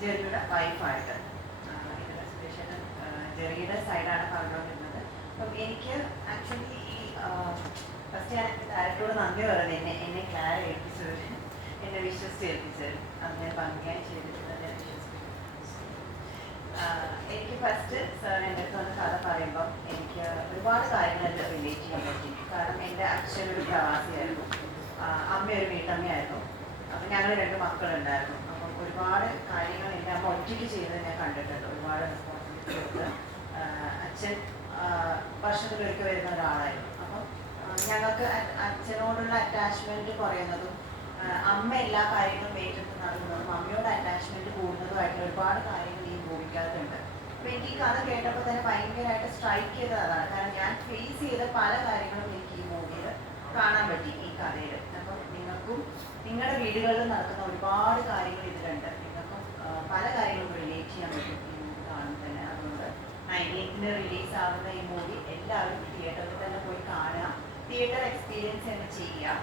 ജെറിയുടെ വൈഫായിട്ട് ഇതിന്റെ സുരേഷേട്ടൻ ജെറിയുടെ സൈഡാണ് പറഞ്ഞുകൊണ്ടിരുന്നത്. അപ്പം എനിക്ക് ആക്ച്വലി ഈ ഫസ്റ്റ് ഞാൻ ഡയറക്ടറോട് നന്ദി പറയുന്നത് എന്നെ എന്നെ ക്ലാര ഏൽപ്പിച്ചവർ എന്നെ വിശ്വസിച്ച് ഏൽപ്പിച്ചവർ അത് ഞാൻ ഭംഗിയായി ചെയ്തിട്ടുണ്ട് ഞാൻ വിശ്വസിക്കുന്നു. എനിക്ക് ഫസ്റ്റ് സാർ എന്റെ അടുത്ത് വന്ന് കഥ പറയുമ്പം എനിക്ക് ഒരുപാട് കാര്യങ്ങൾ റിലേറ്റ് ചെയ്യാൻ പറ്റി. കാരണം എന്റെ അച്ഛൻ ഒരു പ്രവാസിയായിരുന്നു. അമ്മ ഒരു വീട്ടമ്മയായിരുന്നു. അപ്പം ഞങ്ങൾ രണ്ട് മക്കളുണ്ടായിരുന്നു. ഒരുപാട് കാര്യങ്ങൾ എന്റെ അമ്മ ഒറ്റയ്ക്ക് ചെയ്യുന്നത് ഞാൻ കണ്ടിട്ടുണ്ട്. ഒരുപാട് റെസ്പോൺസിബിലിറ്റി കൊടുത്ത് അച്ഛൻ വർഷത്തിലൊരിക്കൽ വരുന്ന ഒരാളായിരുന്നു. അപ്പം ഞങ്ങൾക്ക് അച്ഛനോടുള്ള അറ്റാച്ച്മെന്റ് കുറയുന്നതും അമ്മ എല്ലാ കാര്യങ്ങളും ഏറ്റെടുത്ത് നടക്കുന്നതും അമ്മയോട് അറ്റാച്ച്മെന്റ് കൂടുന്നതുമായിട്ടുള്ള ഒരുപാട് കാര്യങ്ങൾ ഈ ഭൂമിക്കകത്തുണ്ട്. അപ്പൊ എനിക്ക് ഈ കഥ കേട്ടപ്പോൾ തന്നെ ഭയങ്കരമായിട്ട് സ്ട്രൈക്ക് ചെയ്തത് അതാണ് കാരണം ഞാൻ ഫേസ് ചെയ്ത പല കാര്യങ്ങളും എനിക്ക് ഈ മൂവിയിൽ കാണാൻ പറ്റി ഈ കഥയിൽ. അപ്പം നിങ്ങൾക്കും നിങ്ങളുടെ വീടുകളിൽ നടക്കുന്ന ഒരുപാട് കാര്യങ്ങൾ ഇതിലുണ്ട് നിങ്ങൾക്കും ആഹ് പല കാര്യങ്ങളും റിലേറ്റ് ചെയ്യാൻ പറ്റും ഈ മൂവി കാണുമ്പോൾ തന്നെ അതുകൊണ്ട് നയന്റീൻത്തിന് റിലീസ് ആകുന്ന ഈ മൂവി എല്ലാവരും തിയേറ്ററിൽ തന്നെ പോയി കാണുക. തിയേറ്റർ എക്സ്പീരിയൻസ് തന്നെ ചെയ്യുക.